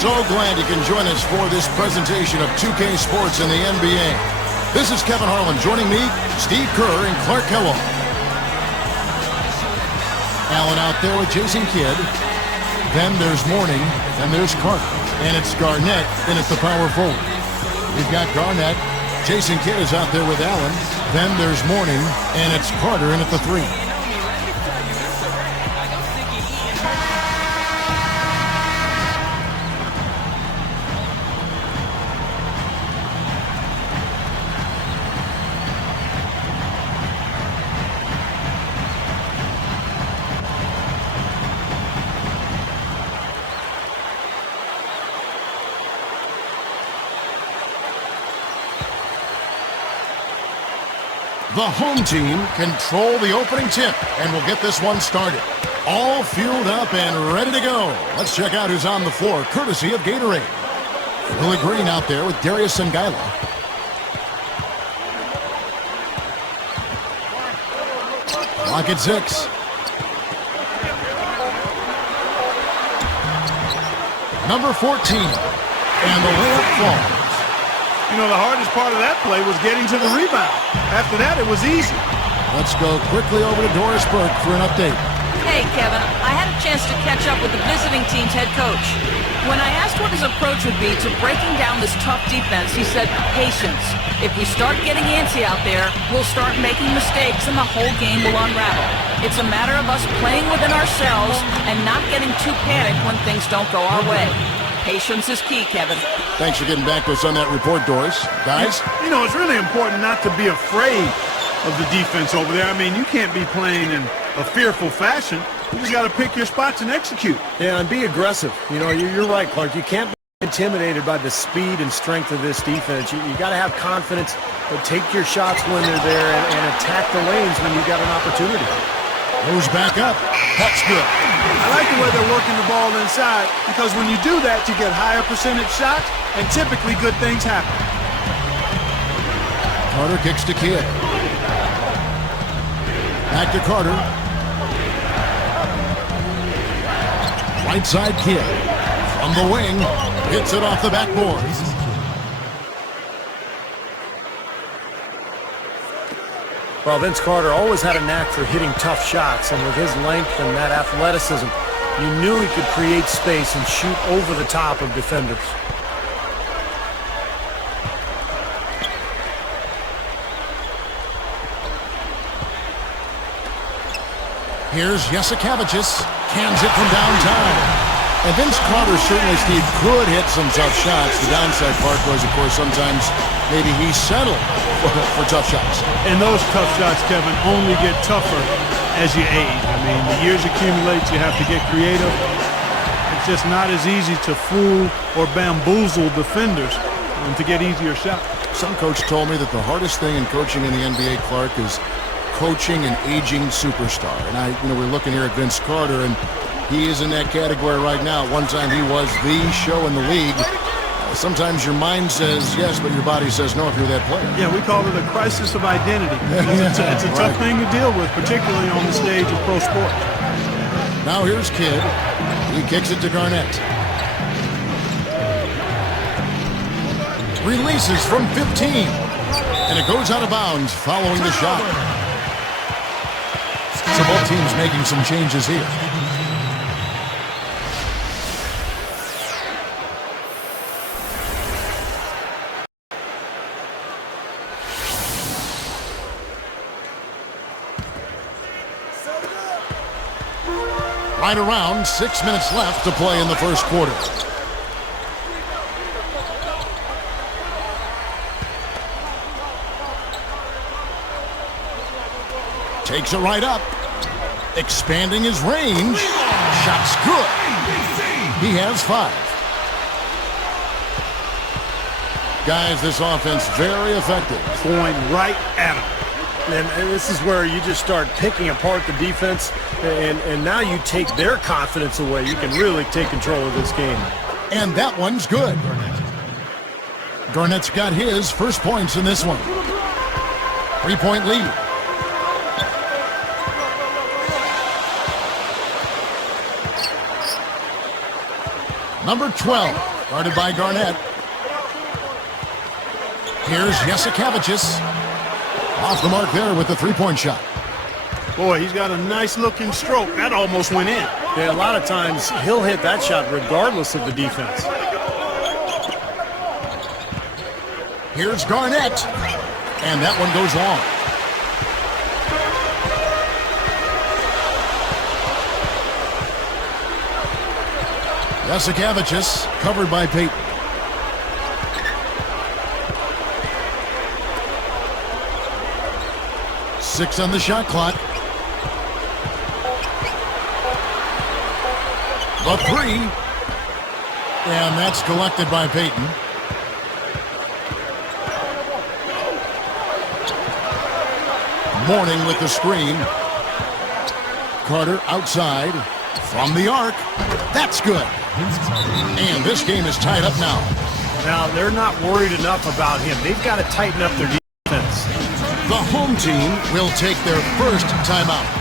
So glad you can join us for this presentation of 2K Sports in the NBA. This is Kevin Harlan. Joining me, Steve Kerr and Clark Kellogg. Allen out there with Jason Kidd. Then there's Mourning. Then there's Carter. And it's Garnett in at the power forward. We've got Garnett. Jason Kidd is out there with Allen. Then there's Mourning. And it's Carter in at the 3. The home team control the opening tip, and we'll get this one started. All fueled up and ready to go. Let's check out who's on the floor, courtesy of Gatorade. Willie Green out there with Darius Sangaila. Clock at 6. Number 14, and the layup falls. You know, the hardest part of that play was getting to the rebound. After that, it was easy. Let's go quickly over to Doris Burke for an update. Hey, Kevin. I had a chance to catch up with the visiting team's head coach. When I asked what his approach would be to breaking down this tough defense, he said, patience. If we start getting antsy out there, we'll start making mistakes and the whole game will unravel. It's a matter of us playing within ourselves and not getting too panicked when things don't go our way. Patience is key, Kevin. Thanks for getting back to us on that report, Doris. Guys? You know, it's really important not to be afraid of the defense over there. I mean, you can't be playing in a fearful fashion. You just got to pick your spots and execute. Yeah, and be aggressive. You know, you're right, Clark. You can't be intimidated by the speed and strength of this defense. You got to have confidence, but take your shots when they're there and attack the lanes when you've got an opportunity. Goes back up. That's good. I like the way they're working the ball inside, because when you do that, you get higher percentage shots, and typically good things happen. Carter kicks to Kidd. Back to Carter. Right side Kidd. From the wing. Hits it off the backboard. Well, Vince Carter always had a knack for hitting tough shots, and with his length and that athleticism, you knew he could create space and shoot over the top of defenders. Here's Jasikevicius. Cans it from downtown. And Vince Carter certainly, Steve, could hit some tough shots. The downside part was, of course, sometimes maybe he settled for tough shots. And those tough shots, Kevin, only get tougher as you age. I mean, the years accumulate. You have to get creative. It's just not as easy to fool or bamboozle defenders to get easier shots. Some coach told me that the hardest thing in coaching in the NBA, Clark, is coaching an aging superstar. And we're looking here at Vince Carter, and he is in that category right now. At one time, he was the show in the league. Sometimes your mind says yes, but your body says no if you're that player. Yeah, we call it a crisis of identity. It's a tough thing to deal with, particularly on the stage of pro sports. Now here's Kidd. He kicks it to Garnett. Releases from 15. And it goes out of bounds following the shot. So both teams making some changes here. Right around 6 minutes left to play in the first quarter. Takes it right up. Expanding his range. Shot's good. He has 5. Guys, this offense very effective. Going right at him. And this is where you just start picking apart the defense, and now you take their confidence away. You can really take control of this game. And that one's good. Garnett's got his first points in this one. 3-point lead. Number 12, guarded by Garnett. Here's Jasikevičius. Off the mark there with the three-point shot. Boy, he's got a nice-looking stroke. That almost went in. Yeah, a lot of times he'll hit that shot regardless of the defense. Here's Garnett. And that one goes long. Jasikevičius covered by Payton. Six on the shot clock. The three. And that's collected by Payton. Mourning with the screen. Carter outside from the arc. That's good. And this game is tied up now. Now, they're not worried enough about him. They've got to tighten up their defense. The home team will take their first timeout.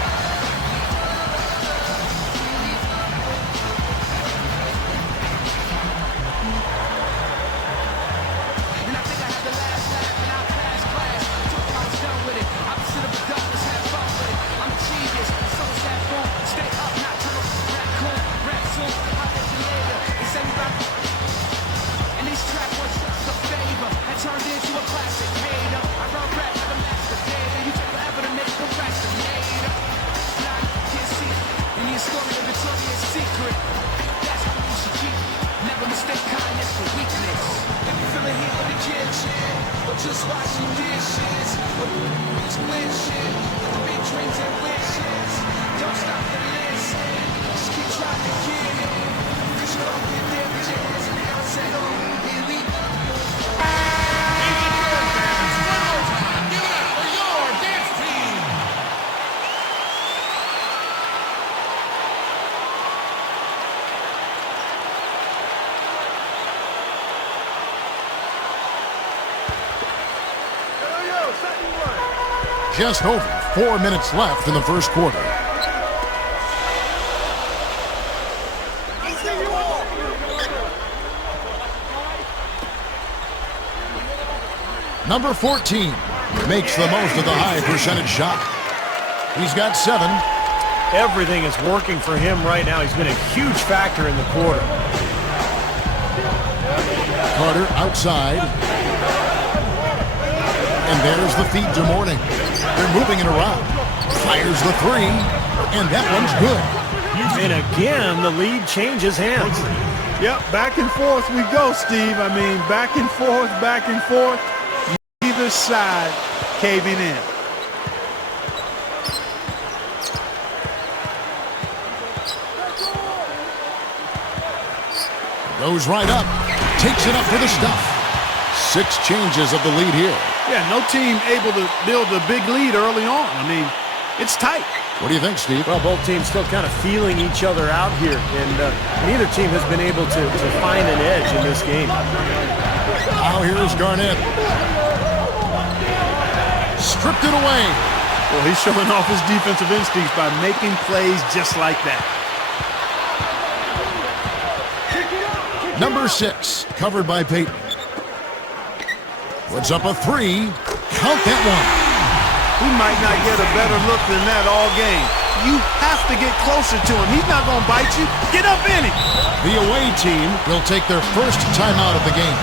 Just over 4 minutes left in the first quarter. Number 14 makes the most of the high percentage shot. He's got 7. Everything is working for him right now. He's been a huge factor in the quarter. Carter outside. And there's the feed to Mourning. They're moving it around. Fires the three, and that one's good. And again, the lead changes hands. Yep, back and forth we go, Steve. I mean, back and forth, either side caving in. Goes right up, takes it up for the stuff. 6 changes of the lead here. Yeah, no team able to build a big lead early on. I mean, it's tight. What do you think, Steve? Well, both teams still kind of feeling each other out here, and neither team has been able to find an edge in this game. Now here's Garnett. Stripped it away. Well, he's showing off his defensive instincts by making plays just like that. Number 6, covered by Payton. Puts up a 3. Count that one. He might not get a better look than that all game. You have to get closer to him. He's not going to bite you. Get up in it. The away team will take their first timeout of the game.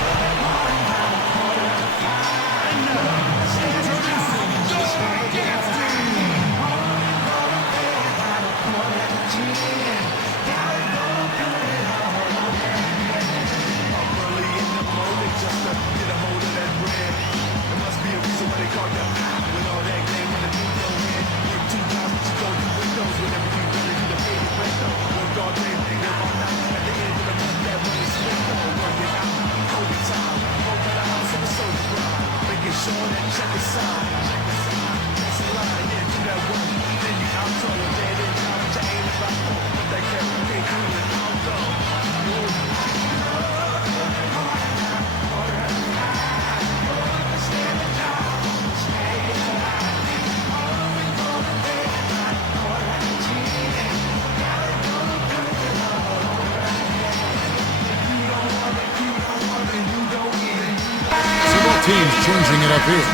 changing it up here.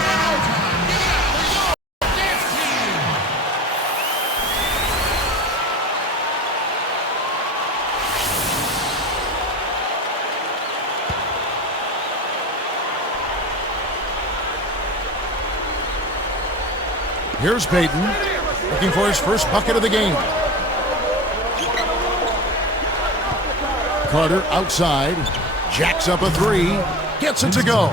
Here's Peyton, looking for his first bucket of the game. Carter outside, jacks up a three, gets it to go.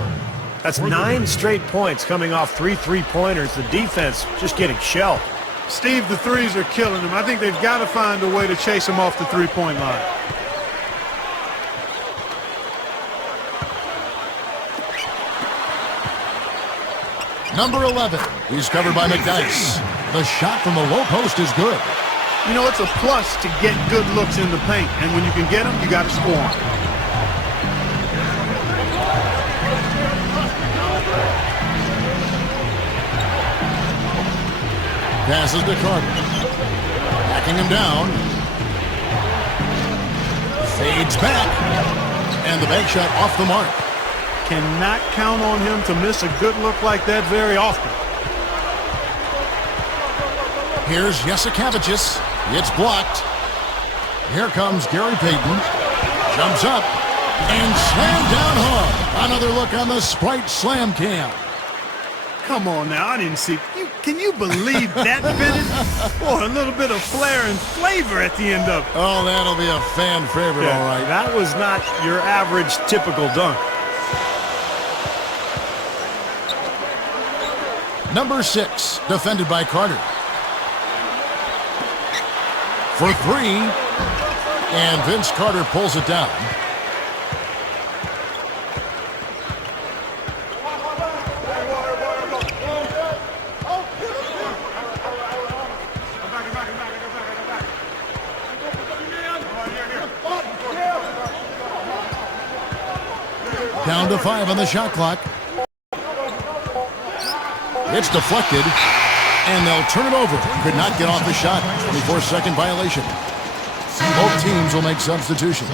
That's 9 straight points coming off 3 3-pointers. The defense just getting shelled. Steve, the threes are killing them. I think they've got to find a way to chase them off the three-point line. Number 11, he's covered by McDyess. The shot from the low post is good. You know, it's a plus to get good looks in the paint, and when you can get them, you got to score them. Passes to Carter. Backing him down. Fades back. And the bank shot off the mark. Cannot count on him to miss a good look like that very often. Here's Jasikevicius. It's blocked. Here comes Gary Payton. Jumps up and slammed down hard. Another look on the Sprite Slam Cam. Come on now, I didn't see. Can you believe that finish? Boy, a little bit of flair and flavor at the end of it. Oh, that'll be a fan favorite, all right. That was not your average typical dunk. Number 6, defended by Carter. For 3, and Vince Carter pulls it down. Down to 5 on the shot clock. It's deflected, and they'll turn it over. Could not get off the shot. 24-second violation. Both teams will make substitutions.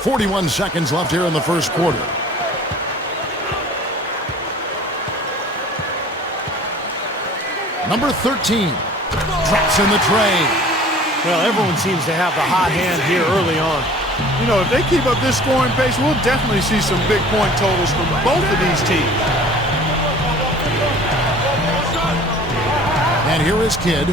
.41 seconds left here in the first quarter. Number 13 drops in the tray. Well, everyone seems to have the hot hand here early on. You know, if they keep up this scoring pace, we'll definitely see some big point totals from both of these teams. And here is Kidd.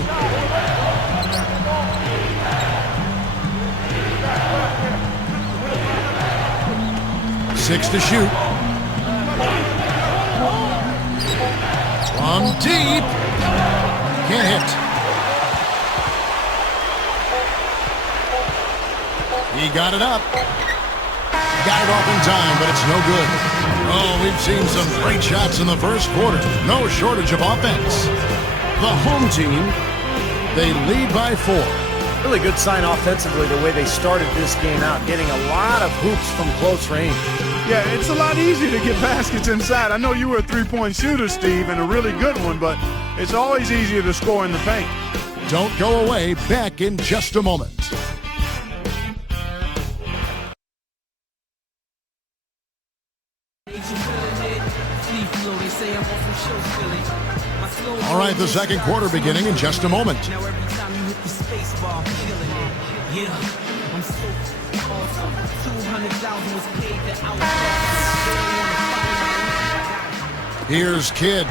Six to shoot. From deep. Can't hit. He got it up. Got it off in time, but it's no good. Oh, we've seen some great shots in the first quarter. No shortage of offense. The home team, they lead by 4. Really good sign offensively the way they started this game out, getting a lot of hoops from close range. Yeah, it's a lot easier to get baskets inside. I know you were a three-point shooter, Steve, and a really good one, but it's always easier to score in the paint. Don't go away. Back in just a moment. All right, the second quarter beginning in just a moment. Here's Kidd.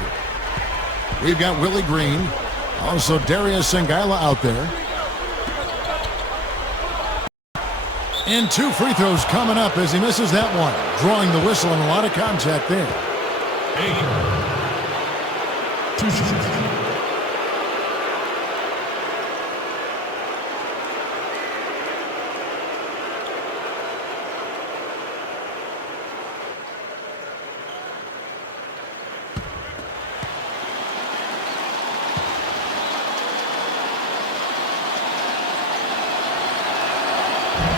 We've got Willie Green. Also Darius Sangaila out there. And 2 free throws coming up as he misses that one. Drawing the whistle and a lot of contact there.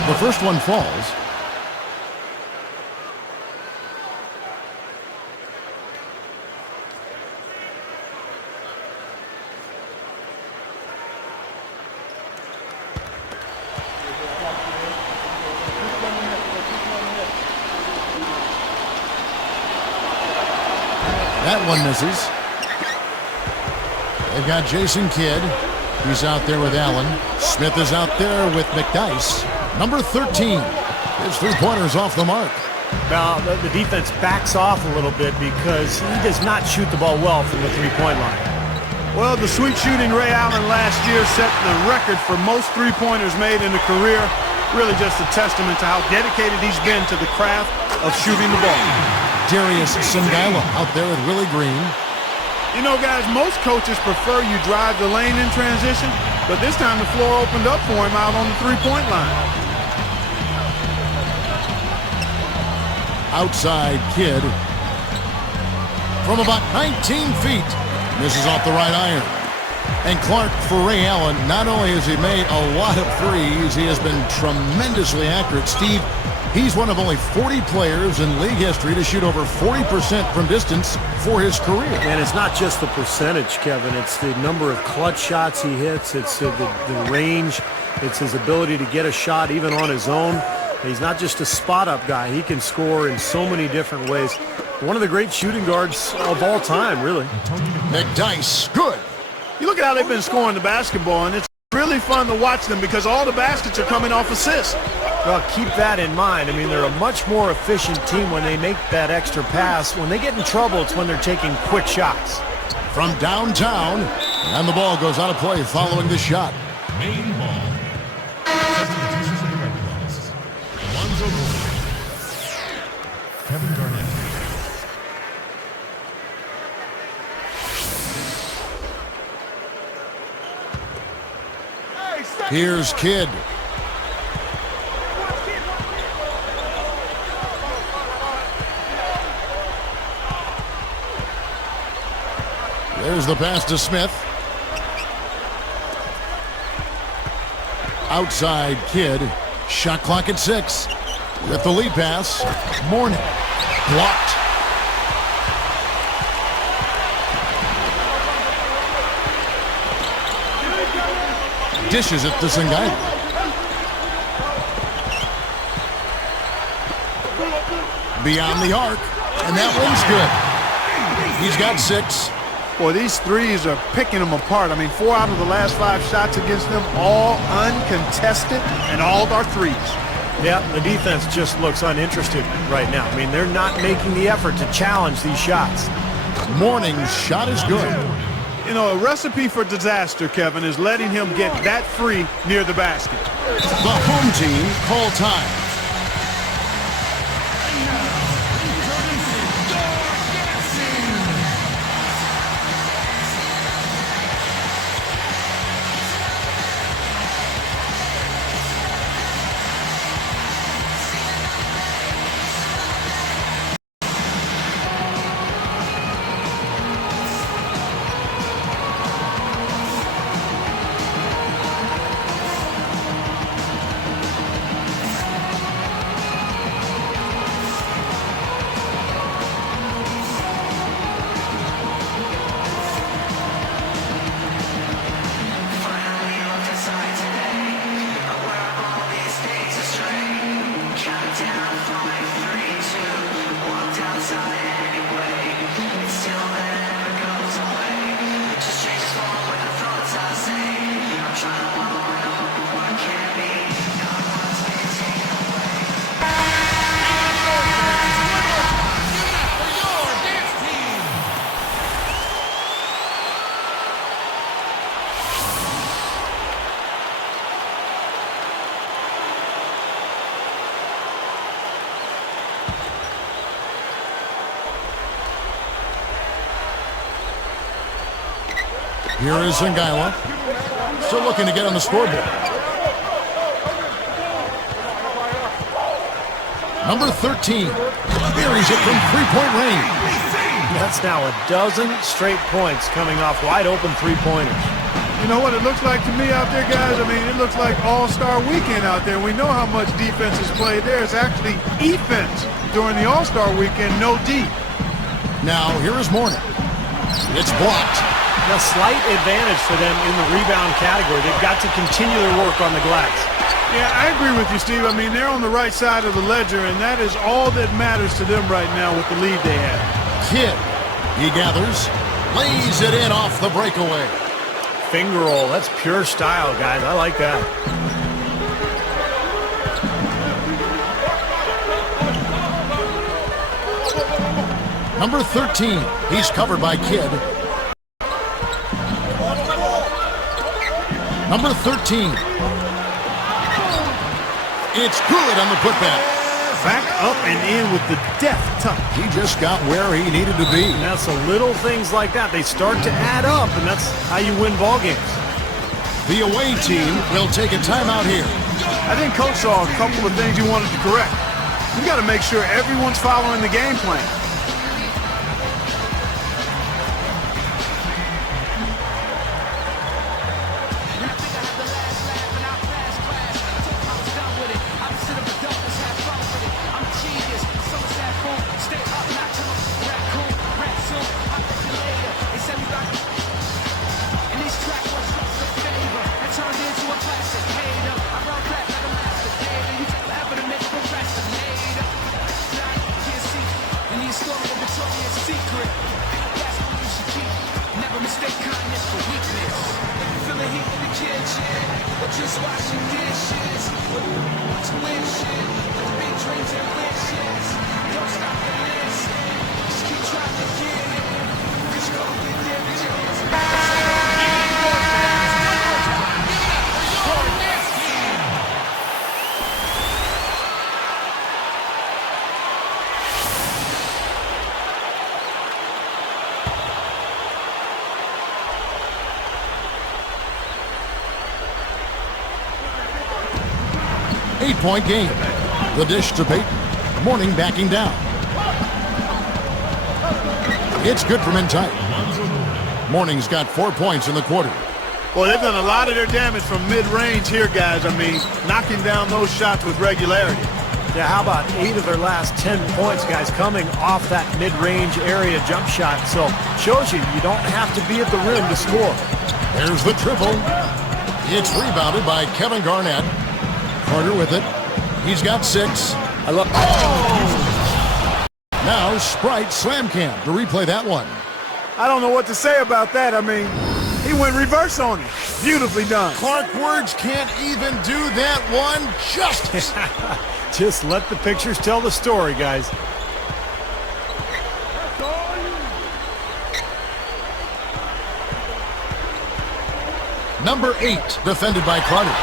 The first one falls. That one misses. They've got Jason Kidd. He's out there with Allen. Smith is out there with McDyess. Number 13. His three-pointers off the mark. Now, the defense backs off a little bit because he does not shoot the ball well from the three-point line. Well, the sweet shooting Ray Allen last year set the record for most three-pointers made in a career. Really just a testament to how dedicated he's been to the craft of shooting the ball. Darius Singala out there with Willie Green. You know, guys, most coaches prefer you drive the lane in transition, but this time the floor opened up for him out on the three-point line. Outside Kidd from about 19 feet. Misses off the right iron. And Clark, for Ray Allen, not only has he made a lot of threes, he has been tremendously accurate. Steve, he's one of only 40 players in league history to shoot over 40% from distance for his career. And it's not just the percentage, Kevin. It's the number of clutch shots he hits. It's the range. It's his ability to get a shot even on his own. He's not just a spot-up guy. He can score in so many different ways. One of the great shooting guards of all time, really. McDyess, good. You look at how they've been scoring the basketball, and it's really fun to watch them because all the baskets are coming off assists. Well, keep that in mind. I mean, they're a much more efficient team when they make that extra pass. When they get in trouble, it's when they're taking quick shots. From downtown, and the ball goes out of play following the shot. Main ball. One's over. Kevin Garnett. Here's Kidd. There's the pass to Smith. Outside Kidd. Shot clock at 6. With the lead pass. Mourning. Blocked. Dishes it to Singala. Beyond the arc. And that one's good. He's got 6. Boy, these threes are picking them apart. I mean, 4 out of the last 5 shots against them, all uncontested, and all are threes. Yeah, the defense just looks uninterested right now. I mean, they're not making the effort to challenge these shots. Morning's shot is good. You know, a recipe for disaster, Kevin, is letting him get that free near the basket. The home team call time. Here is Singala. Still looking to get on the scoreboard. Number 13. Buries it from three-point range. That's now a dozen straight points coming off wide open three-pointers. You know what it looks like to me out there, guys? I mean, it looks like All-Star Weekend out there. We know how much defense is played there. It's actually defense during the All-Star Weekend, no D. Now, here is Mourning. It's blocked. A slight advantage for them in the rebound category. They've got to continue their work on the glass. Yeah, I agree with you, Steve. I mean, they're on the right side of the ledger, and that is all that matters to them right now with the lead they have. Kidd He gathers, lays it in off the breakaway. Finger roll, that's pure style, guys. I like that. Number 13, he's covered by Kidd. Number 13. It's good on the putback. Back up and in with the deft touch. He just got where he needed to be. And that's the little things like that. They start to add up, and that's how you win ball games. The away team will take a timeout here. I think Coach saw a couple of things he wanted to correct. You got to make sure everyone's following the game plan. Eight-point game. The dish to Peyton. Morning backing down. It's good from in tight. Morning's got 4 points in the quarter. Well, they've done a lot of their damage from mid-range here, guys. I mean, knocking down those shots with regularity. Yeah, how about 8 of their last 10 points, guys, coming off that mid-range area jump shot. So, shows you don't have to be at the rim to score. There's the triple. It's rebounded by Kevin Garnett. Carter with it. He's got 6. I love. Oh! Now Sprite slam cam to replay that one. I don't know what to say about that. I mean, he went reverse on it. Beautifully done. Clark Words can't even do that one justice. Just let the pictures tell the story, guys. Number 8, defended by Carter.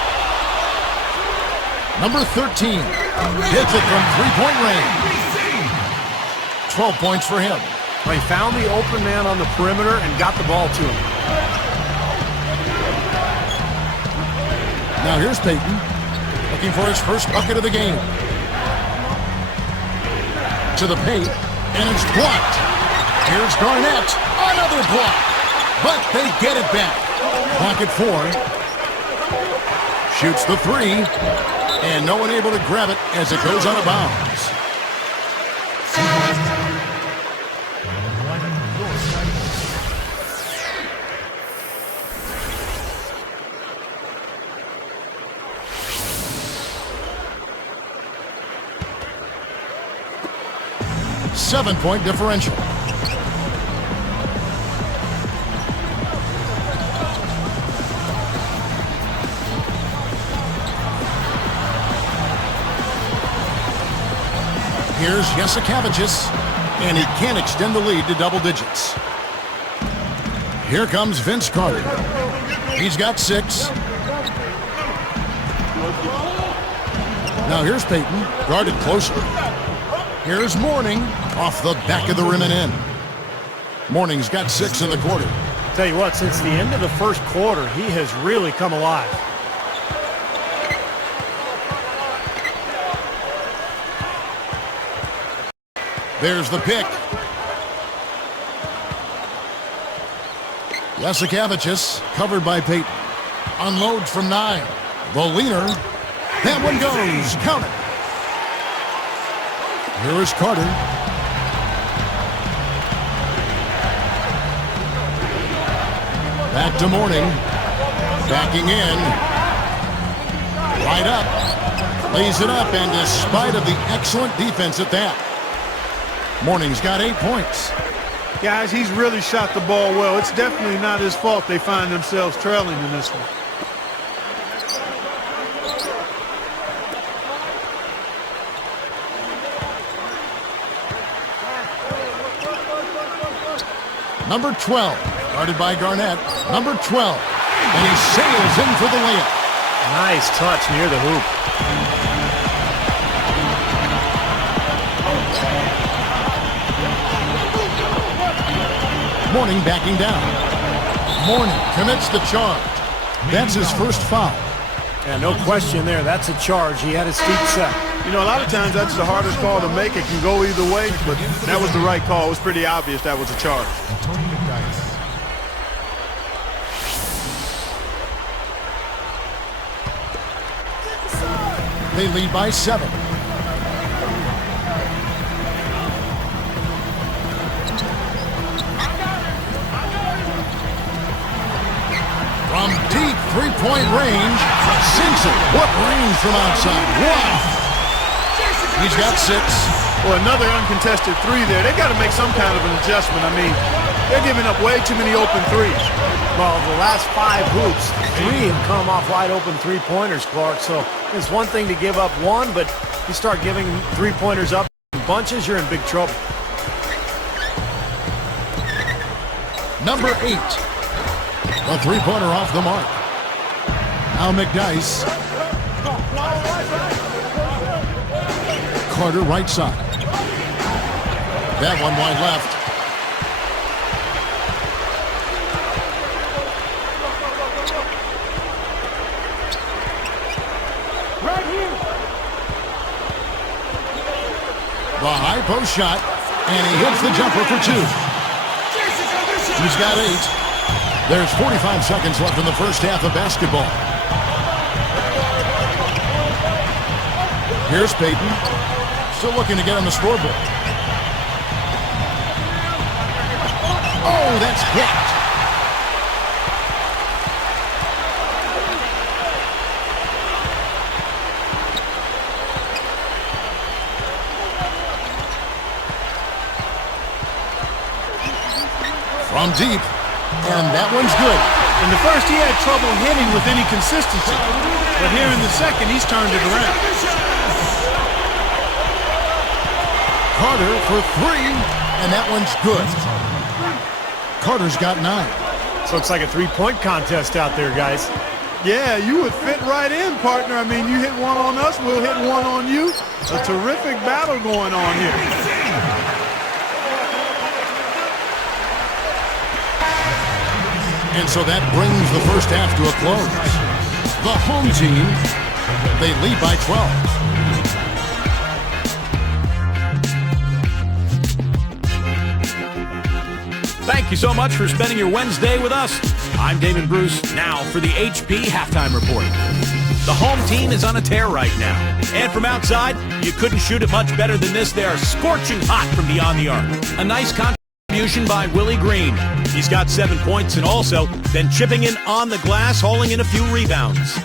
Number 13, hits it from three-point range. 12 points for him. He found the open man on the perimeter and got the ball to him. Now here's Peyton, looking for his first bucket of the game. To the paint, and it's blocked. Here's Garnett, another block. But they get it back. Clock at 4. Shoots the 3. And no one able to grab it as it goes out of bounds. Seven-point differential. Here's Jasikevicius, and he can't extend the lead to double digits. Here comes Vince Carter. He's got 6. Now here's Peyton, guarded closer. Here's Morning, off the back of the rim and in. Morning's got 6 in the quarter. Tell you what, since the end of the first quarter, he has really come alive. There's the pick. Jasikevicius covered by Peyton. Unloads from 9. The leaner. That one goes. Count it. Here is Carter. Back to Morning. Backing in. Right up. Lays it up, and despite of the excellent defense at that, Morning's got 8 points. Guys, he's really shot the ball well. It's definitely not his fault they find themselves trailing in this one. Number 12, guarded by Garnett. Number 12, and he sails in for the layup. Nice touch near the hoop. Mourning backing down. Mourning commits the charge. That's his first foul. Yeah, no question there. That's a charge. He had his feet set. You know, a lot of times that's the hardest call to make. It can go either way, but that was the right call. It was pretty obvious that was a charge. They lead by 7. From deep three-point range, sinks it. What range from outside. Wow. He's got 6. Well, another uncontested three there. They've got to make some kind of an adjustment. I mean, they're giving up way too many open threes. Well, the last 5 hoops, 3 have come off wide open three-pointers, Clark. So it's one thing to give up one, but you start giving three-pointers up in bunches, you're in big trouble. Number 8. A three-pointer off the mark. Now McDyess. Carter right side. That one wide left. The high post shot, and he hits the jumper for 2. He's got 8. There's 45 seconds left in the first half of basketball. Here's Payton. Still looking to get on the scoreboard. Oh, that's blocked. From deep, and that one's good. In the first, he had trouble hitting with any consistency. But here in the second, he's turned it around. Carter for 3, and that one's good. Carter's got 9. So it's like a three-point contest out there, guys. Yeah, you would fit right in, partner. I mean, you hit one on us, we'll hit one on you. A terrific battle going on here. And so that brings the first half to a close. The home team, they lead by 12. Thank you so much for spending your Wednesday with us. I'm Damon Bruce, now for the HP Halftime Report. The home team is on a tear right now. And from outside, you couldn't shoot it much better than this. They are scorching hot from beyond the arc. A nice contribution by Willie Green. He's got 7 points and also then chipping in on the glass, hauling in a few rebounds.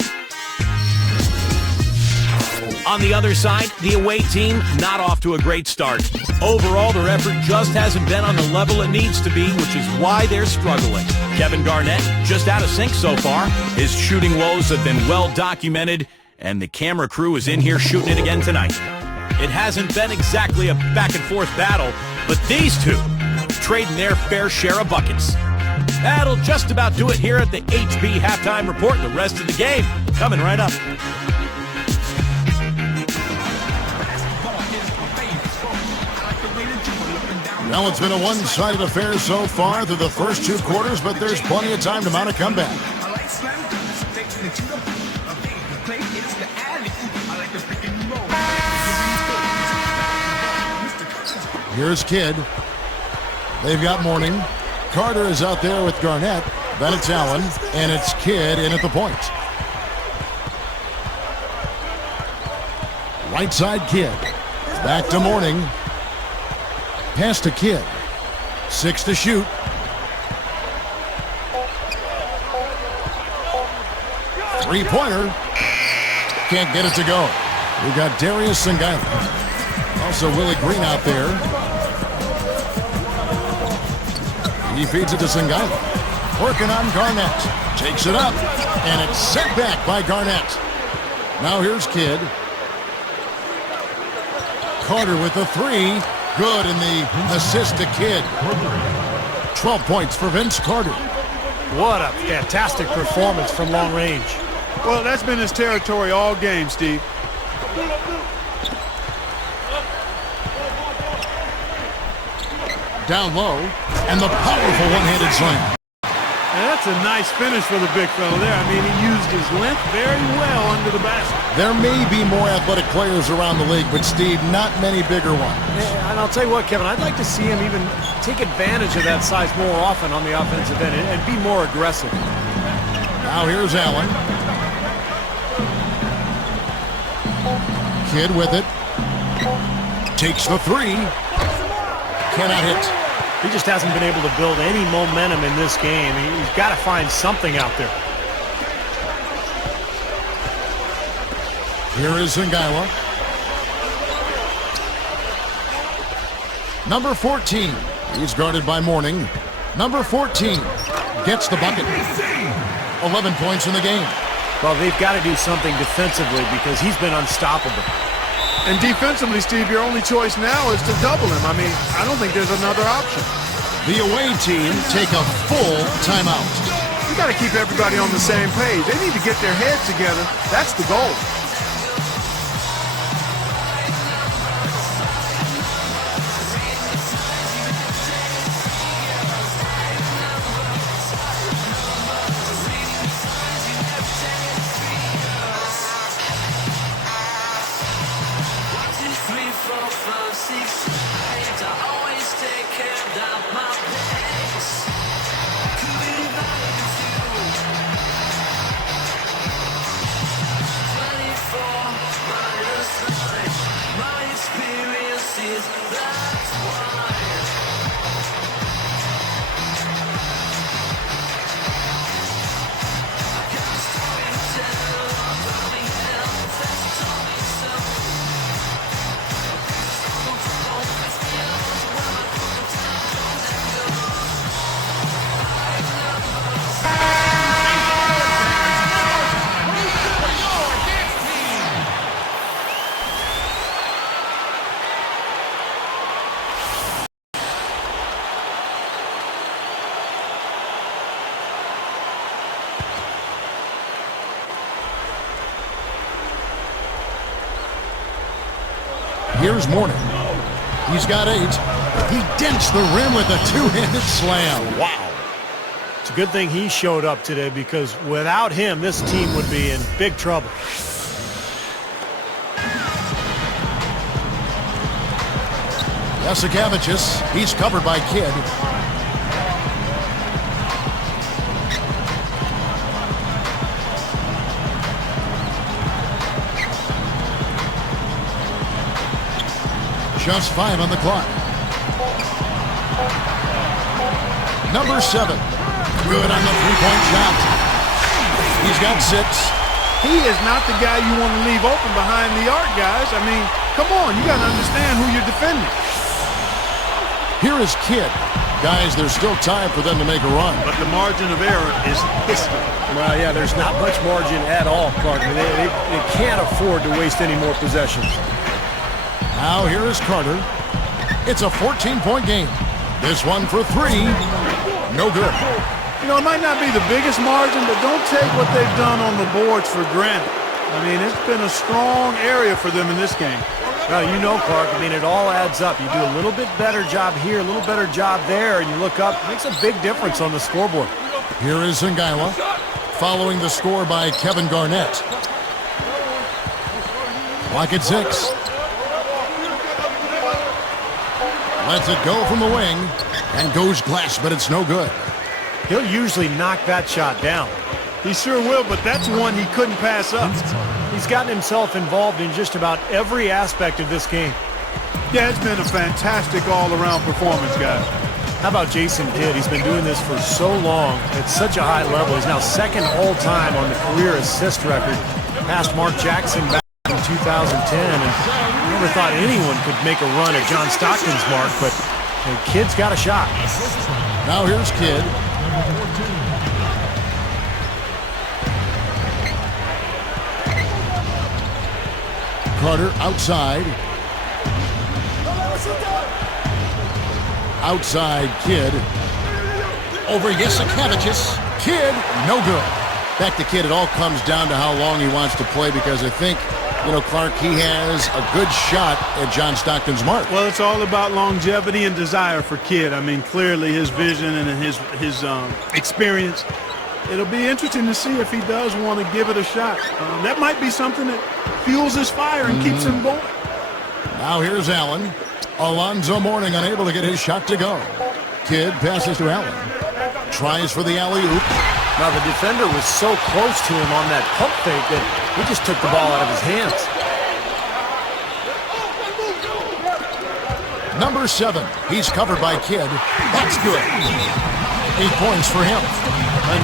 On the other side, the away team not off to a great start. Overall, their effort just hasn't been on the level it needs to be, which is why they're struggling. Kevin Garnett just out of sync so far. His shooting woes have been well documented, and the camera crew is in here shooting it again tonight. It hasn't been exactly a back-and-forth battle, but these two trading their fair share of buckets. That'll just about do it here at the HB Halftime Report. The rest of the game coming right up. Well, it's been a one-sided affair so far through the first 2 quarters, but there's plenty of time to mount a comeback. Here's Kidd. They've got Mourning. Carter is out there with Garnett. Then it's Allen, and it's Kidd in at the point. Right side Kidd. Back to Mourning. Pass to Kidd. 6 to shoot. Three-pointer. Can't get it to go. We've got Darius Singailu. Also Willie Green out there. He feeds it to Singailu. Working on Garnett. Takes it up, and it's sent back by Garnett. Now here's Kidd. Carter with the three. Good, and the assist to Kidd. 12 points for Vince Carter. What a fantastic performance from long range. Well, that's been his territory all game, Steve. Down low, and the powerful one-handed slam. And that's a nice finish for the big fella there. I mean, he used his length very well under the basket. There may be more athletic players around the league, but Steve, not many bigger ones. And I'll tell you what, Kevin, I'd like to see him even take advantage of that size more often on the offensive end and be more aggressive. Now here's Allen. Kidd with it. Takes the three. Cannot hit. He just hasn't been able to build any momentum in this game. He's got to find something out there. Here is Singailu. Number 14. He's guarded by Mourning. Number 14 gets the bucket. 11 points in the game. Well, they've got to do something defensively because he's been unstoppable. And defensively, Steve, your only choice now is to double him. I mean, I don't think there's another option. The away team take a full timeout. You got to keep everybody on the same page. They need to get their heads together. That's the goal. Here's Mourning. He's got 8. He dents the rim with a two-handed slam. Wow. It's a good thing he showed up today because without him, this team would be in big trouble. Jasikevičius, he's covered by Kidd. Just 5 on the clock. Number 7. Good on the three-point shot. He's got 6. He is not the guy you want to leave open behind the arc, guys. I mean, come on. You got to understand who you're defending. Here is Kidd. Guys, there's still time for them to make a run. But the margin of error is history. Well, yeah, there's not much margin at all, Clark. I mean, they can't afford to waste any more possessions. Now here is Carter. It's a 14-point game. This one for 3. No good. You know, it might not be the biggest margin, but don't take what they've done on the boards for granted. I mean, it's been a strong area for them in this game. Well, you know, Clark, I mean, it all adds up. You do a little bit better job here, a little better job there, and you look up, it makes a big difference on the scoreboard. Here is Singailu, following the score by Kevin Garnett. Clock at 6. Lets it go from the wing, and goes glass, but it's no good. He'll usually knock that shot down. He sure will, but that's one he couldn't pass up. He's gotten himself involved in just about every aspect of this game. Yeah, it's been a fantastic all-around performance, guys. How about Jason Kidd? He's been doing this for so long at such a high level. He's now second all-time on the career assist record, past Mark Jackson back in 2010. And I never thought anyone could make a run at John Stockton's mark, but the Kidd's got a shot. Now here's Kidd. Carter outside. Outside, Kidd. Over Jasikevičius. Kidd, no good. Back to Kidd. It all comes down to how long he wants to play, because I think, Clark, he has a good shot at John Stockton's mark. Well, it's all about longevity and desire for Kidd. I mean, clearly his vision and his experience. It'll be interesting to see if he does want to give it a shot. That might be something that fuels his fire and keeps him going. Now here's Allen. Alonzo Mourning unable to get his shot to go. Kidd passes to Allen. Tries for the alley-oop. Now the defender was so close to him on that pump fake that he just took the ball out of his hands. Number 7. He's covered by Kidd. That's good. 8 points for him.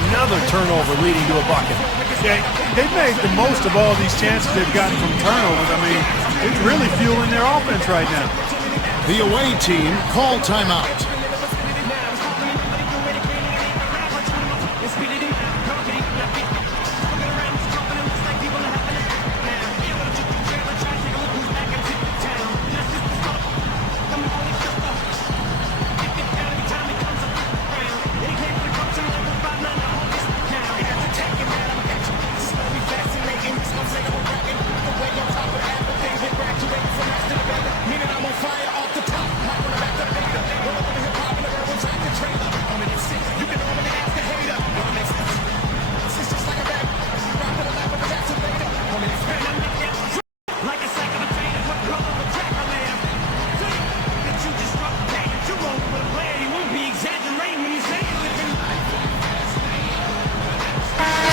Another turnover leading to a bucket. Okay, they've made the most of all these chances they've gotten from turnovers. I mean, it's really fueling their offense right now. The away team call timeout.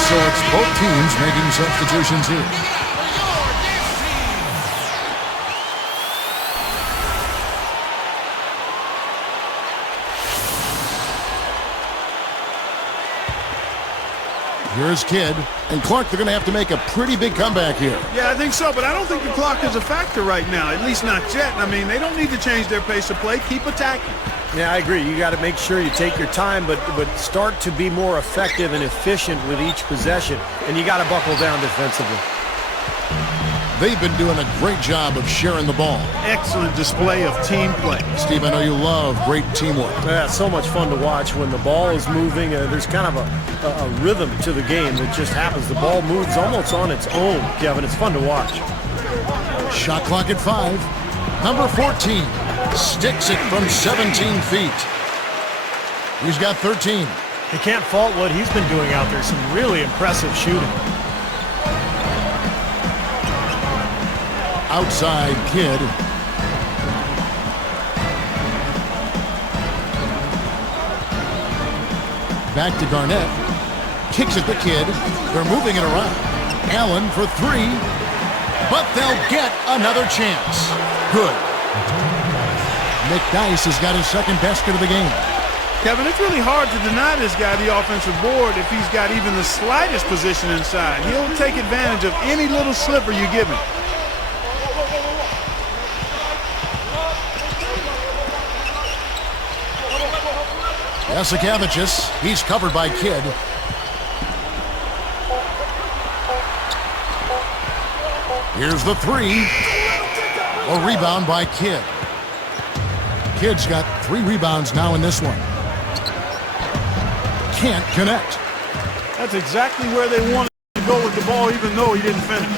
So it's both teams making substitutions here. Here's Kidd. And Clark, they're going to have to make a pretty big comeback here. Yeah, I think so, but I don't think the clock is a factor right now, at least not yet. I mean, they don't need to change their pace of play. Keep attacking. Yeah, I agree. You got to make sure you take your time, but start to be more effective and efficient with each possession, and you got to buckle down defensively. They've been doing a great job of sharing the ball. Excellent display of team play. Steve, I know you love great teamwork. Yeah, it's so much fun to watch when the ball is moving. There's kind of a rhythm to the game that just happens. The ball moves almost on its own, Kevin. It's fun to watch. Shot clock at 5. Number 14 sticks it from 17 feet. He's got 13. You can't fault what he's been doing out there. Some really impressive shooting. Outside Kidd. Back to Garnett. Kicks it to Kidd. They're moving it around. Allen for 3. But they'll get another chance. Good. Nick Dice has got his second basket of the game. Kevin, it's really hard to deny this guy the offensive board if he's got even the slightest position inside. He'll take advantage of any little slipper you give him. Jasikevičius, he's covered by Kidd. Here's the 3. A rebound by Kidd. Kidd's got 3 rebounds now in this one. Can't connect. That's exactly where they wanted to go with the ball, even though he didn't finish.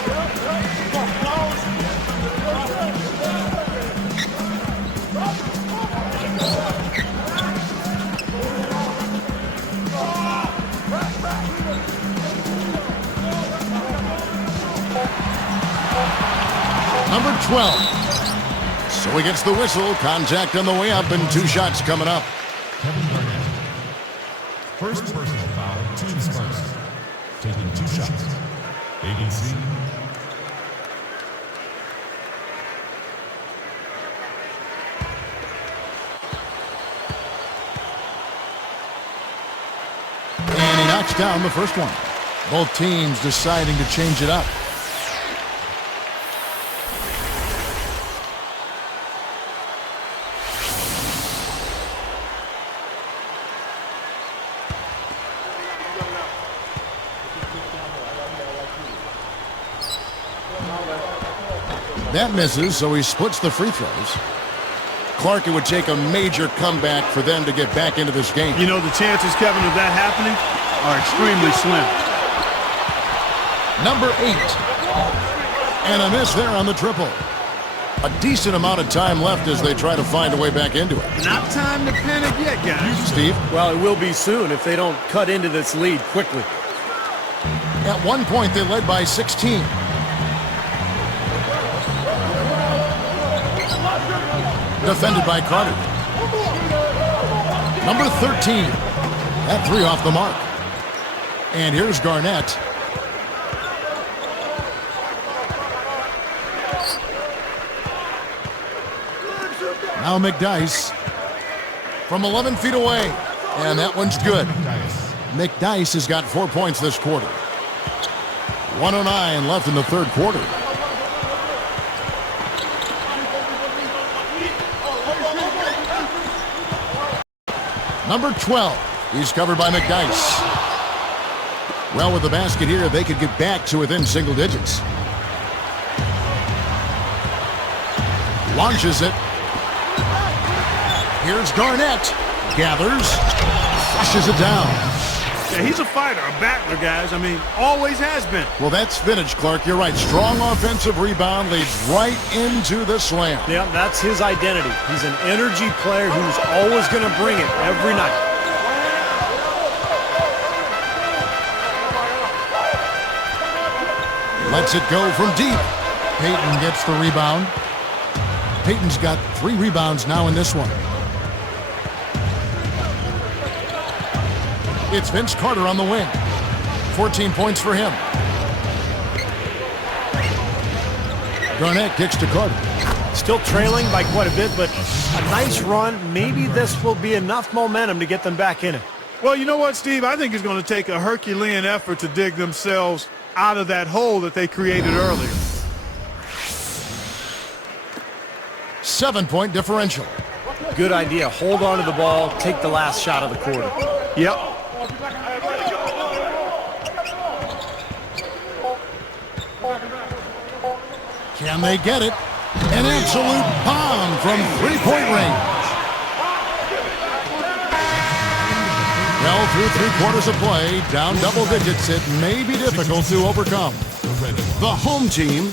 Number 12. So he gets the whistle. Contact on the way up and 2 shots coming up. Kevin Garnett. First personal foul, team's first. Taking 2 shots. ABC. And he knocks down the first one. Both teams deciding to change it up. That misses, so he splits the free throws. Clark, it would take a major comeback for them to get back into this game. You know, the chances, Kevin, of that happening are extremely slim. Number 8. And a miss there on the triple. A decent amount of time left as they try to find a way back into it. Not time to panic yet, guys. Steve? Well, it will be soon if they don't cut into this lead quickly. At one point, they led by 16. Defended by Carter. Number 13. That three off the mark. And here's Garnett. Now McDyess from 11 feet away. And that one's good. McDyess has got 4 points this quarter. 1:09 left in the third quarter. Number 12. He's covered by McDyess. Well, with the basket here, they could get back to within single digits. Launches it. Here's Garnett. Gathers. Flushes it down. Yeah, he's a fighter, a battler, guys. I mean, always has been. Well, that's vintage, Clark. You're right. Strong offensive rebound leads right into the slam. Yeah, that's his identity. He's an energy player who's always going to bring it every night. Lets it go from deep. Payton gets the rebound. Payton's got 3 rebounds now in this one. It's Vince Carter on the wing. 14 points for him. Garnett kicks to Carter. Still trailing by quite a bit, but a nice run. Maybe this will be enough momentum to get them back in it. Well, you know what, Steve? I think it's going to take a Herculean effort to dig themselves out of that hole that they created earlier. 7-point differential. Good idea. Hold on to the ball. Take the last shot of the quarter. Yep. Can they get it? An absolute bomb from three-point range. Well, through 3 quarters of play, down double digits, it may be difficult to overcome. The home team,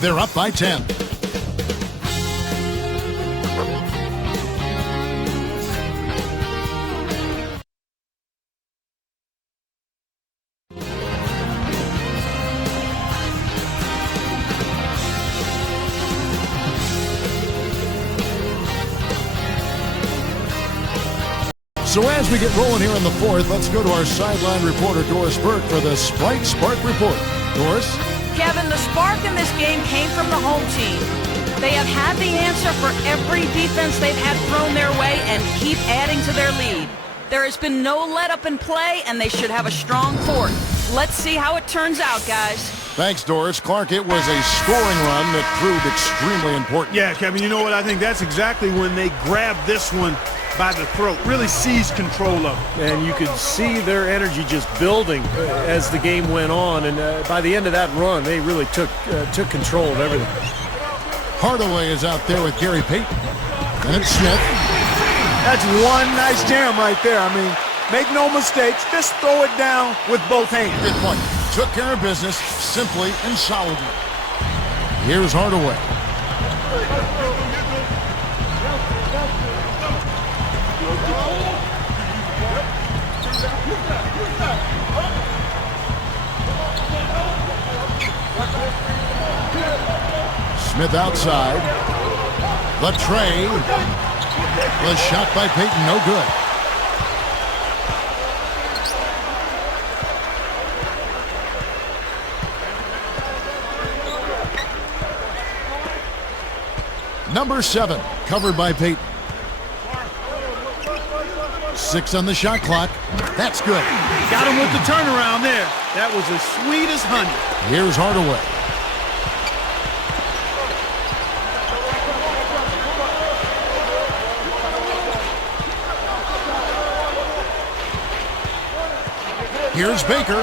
they're up by 10. So as we get rolling here in the fourth, let's go to our sideline reporter, Doris Burke, for the Sprite Spark Report. Doris? Kevin, the spark in this game came from the home team. They have had the answer for every defense they've had thrown their way and keep adding to their lead. There has been no let-up in play, and they should have a strong fourth. Let's see how it turns out, guys. Thanks, Doris. Clark, it was a scoring run that proved extremely important. Yeah, Kevin, you know what? I think that's exactly when they grabbed this one by the throat, really seized control of it. And you could see their energy just building as the game went on. And by the end of that run, they really took control of everything. Hardaway is out there with Gary Payton. And it's Smith. That's one nice jam right there. I mean, make no mistakes. Just throw it down with both hands. Good point. Took care of business simply and solidly. Here's Hardaway. Smith outside. The tray. The shot by Payton, no good. Number 7, covered by Payton. 6 on the shot clock. That's good. Got him with the turnaround there. That was as sweet as honey. Here's Hardaway. Here's Baker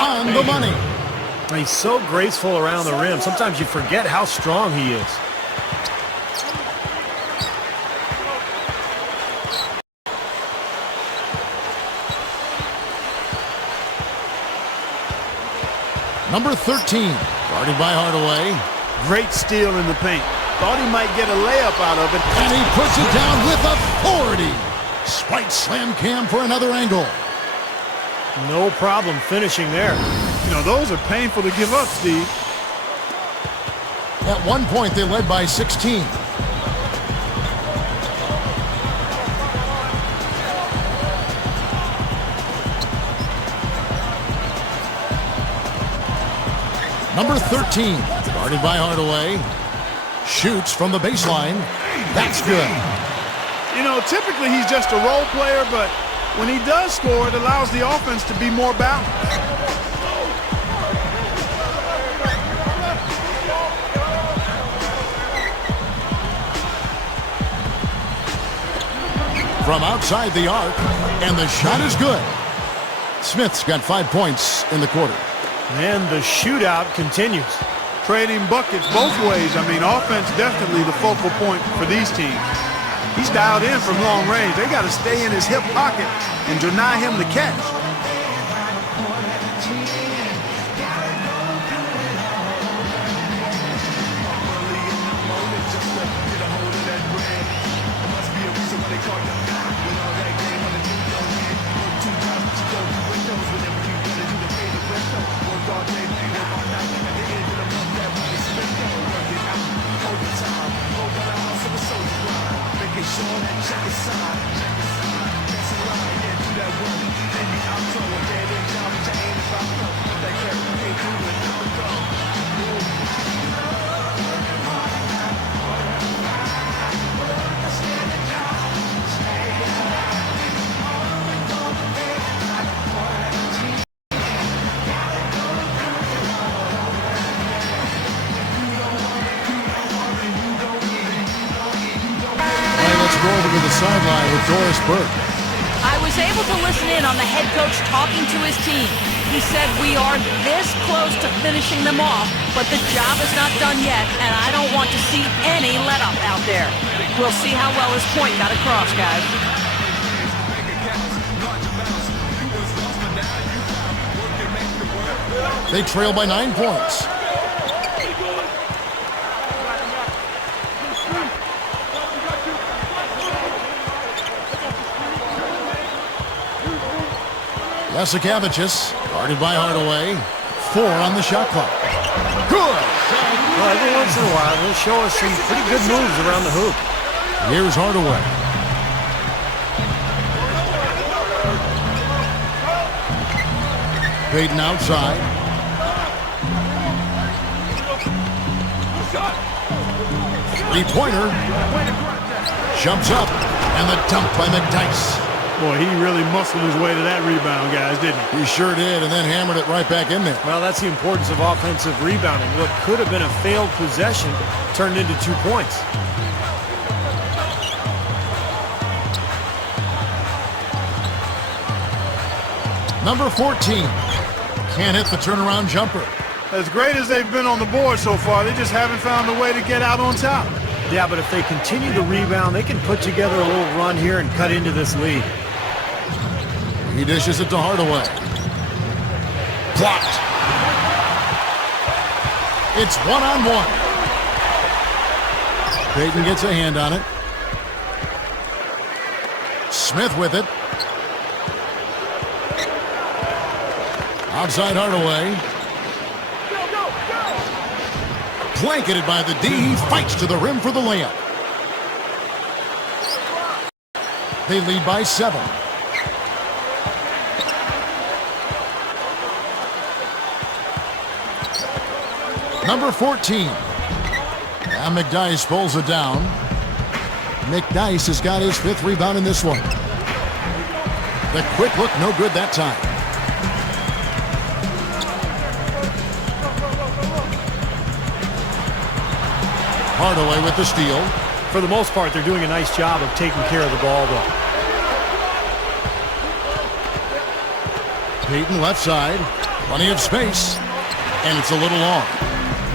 on the money. He's so graceful around the rim. Sometimes you forget how strong he is. Number 13, guarded by Hardaway. Great steal in the paint. Thought he might get a layup out of it. And he puts it down with authority. Spike slam Cam for another angle. No problem finishing there. You know, those are painful to give up, Steve. At one point, they led by 16. Number 13, guarded by Hardaway. Shoots from the baseline. That's good. You know, typically he's just a role player, but when he does score, it allows the offense to be more balanced. From outside the arc, and the shot is good. Smith's got 5 points in the quarter. And the shootout continues. Trading buckets both ways. I mean, offense definitely the focal point for these teams. He's dialed in from long range. They got to stay in his hip pocket and deny him the catch. Over to the sideline with Doris Burke. I was able to listen in on the head coach talking to his team. He said, we are this close to finishing them off, but the job is not done yet, and I don't want to see any let-up out there. We'll see how well his point got across, guys. They trail by 9 points. Jasikavičius, guarded by Hardaway. 4 on the shot clock. Good! Well, every once in a while, he'll show us some pretty good moves around the hoop. Here's Hardaway. Payton outside. Three-pointer. Jumps up, and the dunk by McDyess. Boy, he really muscled his way to that rebound, guys, didn't he? He sure did, and then hammered it right back in there. Well, that's the importance of offensive rebounding. What could have been a failed possession turned into 2 points. Number 14. Can't hit the turnaround jumper. As great as they've been on the board so far, they just haven't found a way to get out on top. Yeah, but if they continue to rebound, they can put together a little run here and cut into this lead. He dishes it to Hardaway. Blocked. It's 1-on-1. Payton gets a hand on it. Smith with it. Outside Hardaway. Blanketed by the D. He fights to the rim for the layup. They lead by 7. Number 14. And McDyess pulls it down. McDyess has got his 5th rebound in this one. The quick look, no good that time. Hardaway with the steal. For the most part, they're doing a nice job of taking care of the ball, though. Payton left side. Plenty of space. And it's a little long.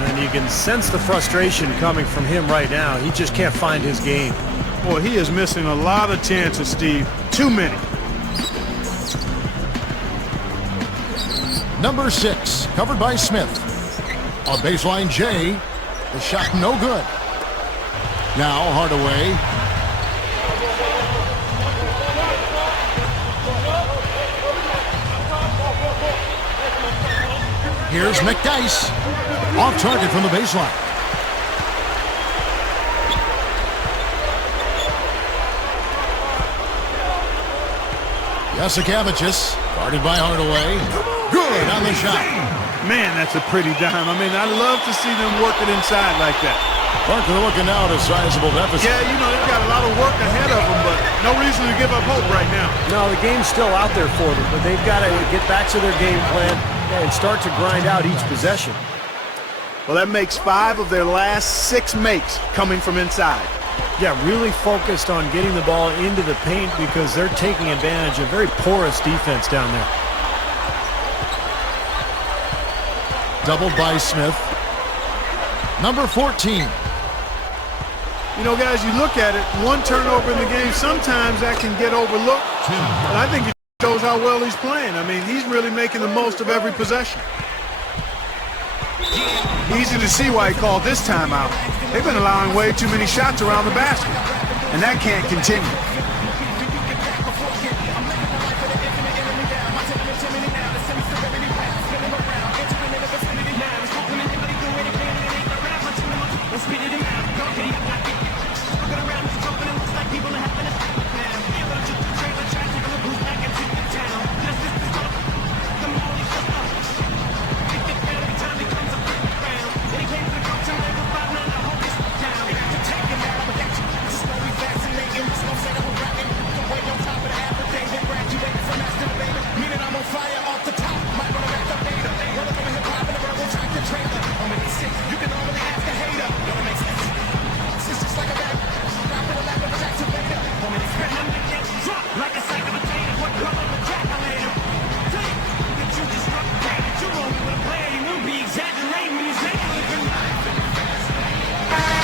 And you can sense the frustration coming from him right now. He just can't find his game. Boy, he is missing a lot of chances, Steve. Too many. Number 6, covered by Smith. On baseline, Jay. The shot no good. Now Hardaway. Here's McDice. Off target from the baseline. Jasikavičius, guarded by Hardaway. Good on the shot. Man, that's a pretty dime. I mean, I love to see them work it inside like that. Clark, they're looking now at a sizable deficit. Yeah, you know, they've got a lot of work ahead of them, but no reason to give up hope right now. No, the game's still out there for them, but they've got to get back to their game plan and start to grind out each possession. Well, that makes 5 of their last 6 makes coming from inside. Yeah, really focused on getting the ball into the paint because they're taking advantage of very porous defense down there. Doubled by Smith. Number 14. You know, guys, you look at it, 1 turnover in the game, sometimes that can get overlooked. But I think it shows how well he's playing. I mean, he's really making the most of every possession. Easy to see why he called this timeout. They've been allowing way too many shots around the basket, and that can't continue.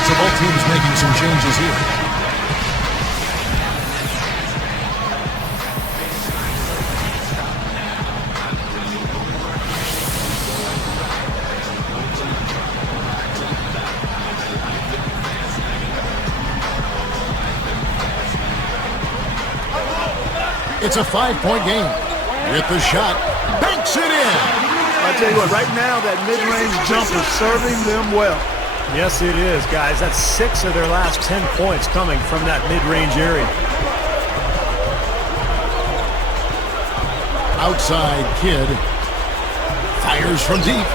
So both teams making some changes here. It's a 5-point game. With the shot, banks it in. I'll tell you what, right now that mid-range jumper is serving them well. Yes, it is, guys. That's 6 of their last 10 points coming from that mid-range area. Outside Kidd. Fires from deep.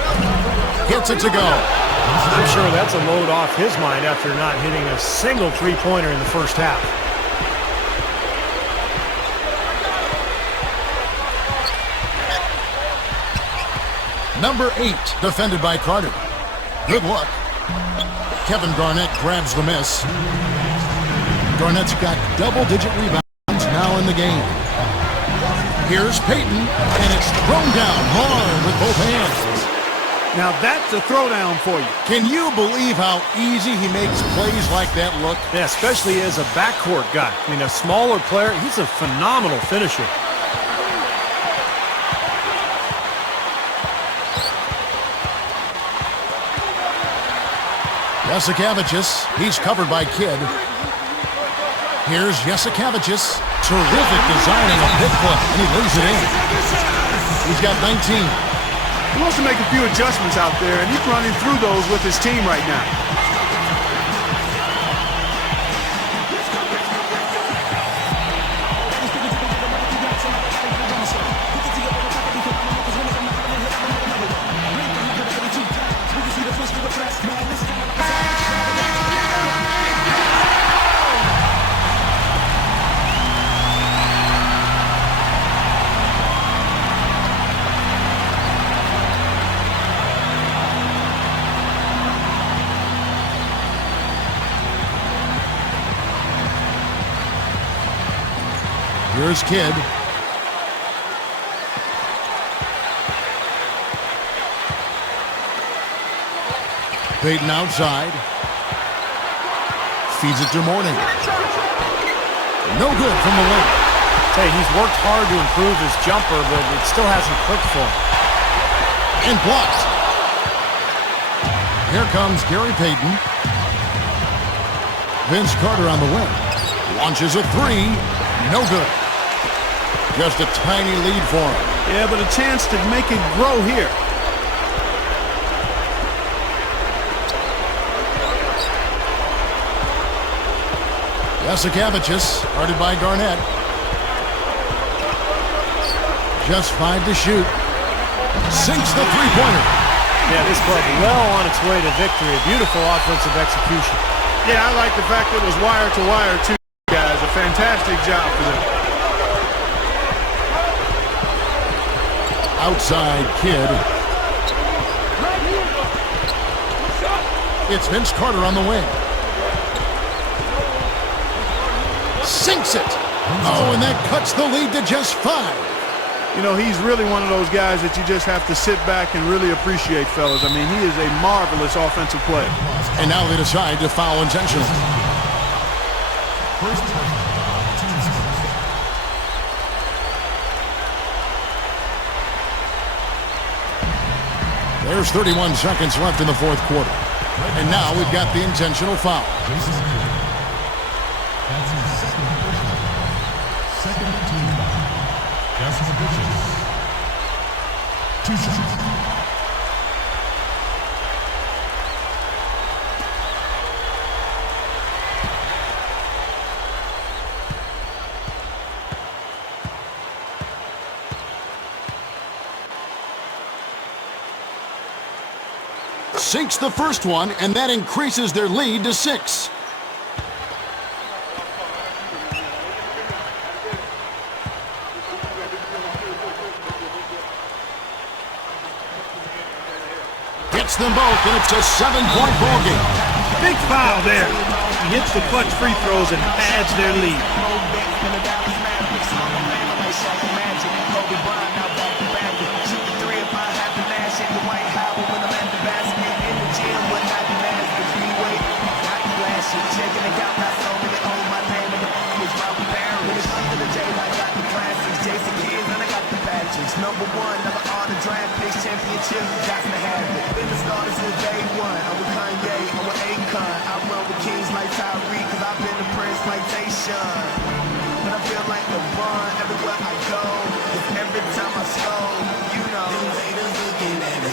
Gets it to go. I'm sure that's a load off his mind after not hitting a single three-pointer in the first half. Number 8, defended by Carter. Good look. Kevin Garnett grabs the miss. Garnett's got double-digit rebounds now in the game. Here's Payton, and it's thrown down hard with both hands. Now that's a throwdown for you. Can you believe how easy he makes plays like that look? Yeah, especially as a backcourt guy. I mean, a smaller player, he's a phenomenal finisher. Jasikavičius, he's covered by Kidd. Here's Jasikavičius. Terrific designing a pick foot, and he lays it in. He's got 19. He wants to make a few adjustments out there, and he's running through those with his team right now. Here's Kidd. Payton outside. Feeds it to Mourning. No good from the wing. Hey, he's worked hard to improve his jumper, but it still hasn't clicked for him. And blocked. Here comes Gary Payton. Vince Carter on the wing. Launches a three. No good. Just a tiny lead for him. Yeah, but a chance to make it grow here. Jasikevičius, guarded by Garnett. Just 5 to shoot. Sinks the three-pointer. Yeah, this club well on its way to victory. A beautiful offensive execution. Yeah, I like the fact it was wire to wire, too, guys. A fantastic job for them. Outside Kidd. It's Vince Carter on the wing. Sinks it. Oh, and that cuts the lead to just 5. You know, he's really one of those guys that you just have to sit back and really appreciate, fellas. I mean, he is a marvelous offensive player. And now they decide to foul intentionally. First personal foul, team Spurs. There's 31 seconds left in the fourth quarter. And now we've got the intentional foul. Jason Kidd. That's his second personal foul. Second team foul. Jasikevičius. 2 shots. Sinks the first one, and that increases their lead to 6. Gets them both, and it's a 7-point ball game. Big foul there. He hits the clutch free throws and adds their lead. Number one, never on the draft picks, championship, got to have it. Been the starters since day one. I'm with Kanye, I'm with Akon. I run with kings like Tyreek, cause I've been the prince like Tayshaun. But I feel like LeBron everywhere I go. Every time I score, you know. Them haters looking at me.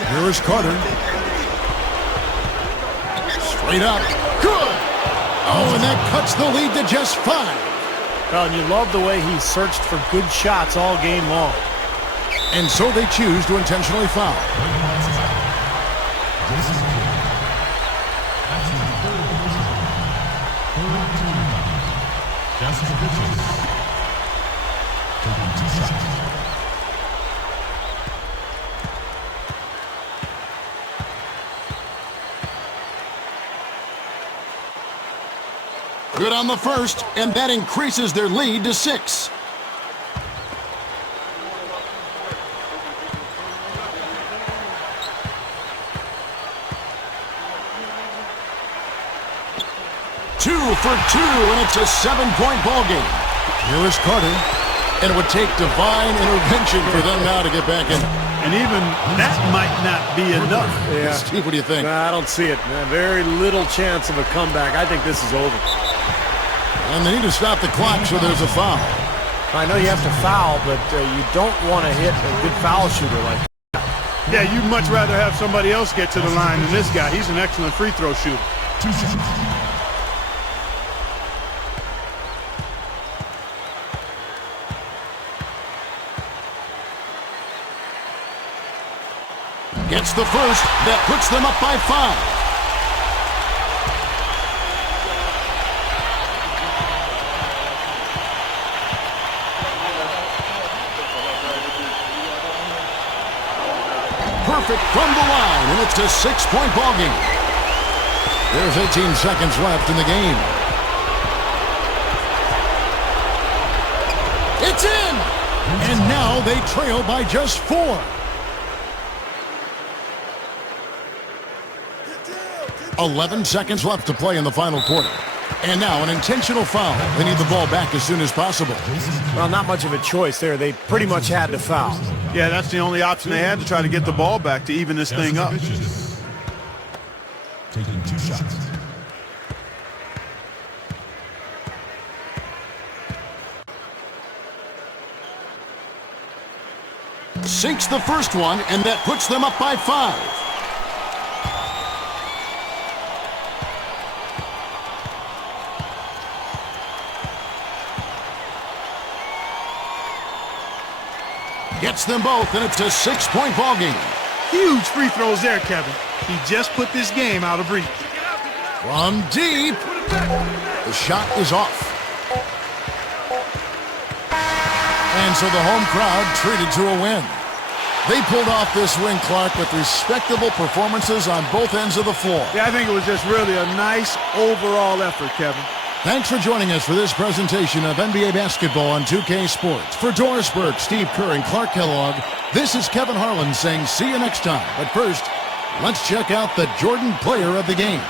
Here is Carter. Straight up. Good. Oh, and that cuts the lead to just 5. Well, and you love the way he searched for good shots all game long. And so they choose to intentionally foul. Jason Kidd. That's his third personal foul. Third team foul. Jasikevičius. Taking 2 shots. Good on the first, and that increases their lead to 6. Two for 2, and it's a 7-point ball game. Here is Carter, and it would take divine intervention for them now to get back in. And even that might not be enough. Yeah. Steve, what do you think? Nah, I don't see it. Very little chance of a comeback. I think this is over. And they need to stop the clock, so there's a foul. I know you have to foul, but you don't want to hit a good foul shooter like that. Yeah, you'd much rather have somebody else get to the line than this guy. He's an excellent free throw shooter. 2 shots. Gets the first. That puts them up by 5. Perfect from the line, and it's a 6-point ball game. There's 18 seconds left in the game. It's in! And now they trail by just 4. 11 seconds left to play in the final quarter. And now an intentional foul. They need the ball back as soon as possible. Well, not much of a choice there. They pretty much had to foul. Yeah, that's the only option they had to try to get the ball back to even this thing up. Taking 2 shots. Sinks the first one, and that puts them up by 5. Gets them both, and it's a 6-point ball game. Huge free throws there, Kevin. He just put this game out of reach. From deep. The shot is off. And so the home crowd treated to a win. They pulled off this win, Clark, with respectable performances on both ends of the floor. Yeah, I think it was just really a nice overall effort, Kevin. Thanks for joining us for this presentation of NBA basketball on 2K Sports. For Doris Burke, Steve Kerr, and Clark Kellogg, this is Kevin Harlan saying see you next time. But first, let's check out the Jordan player of the game.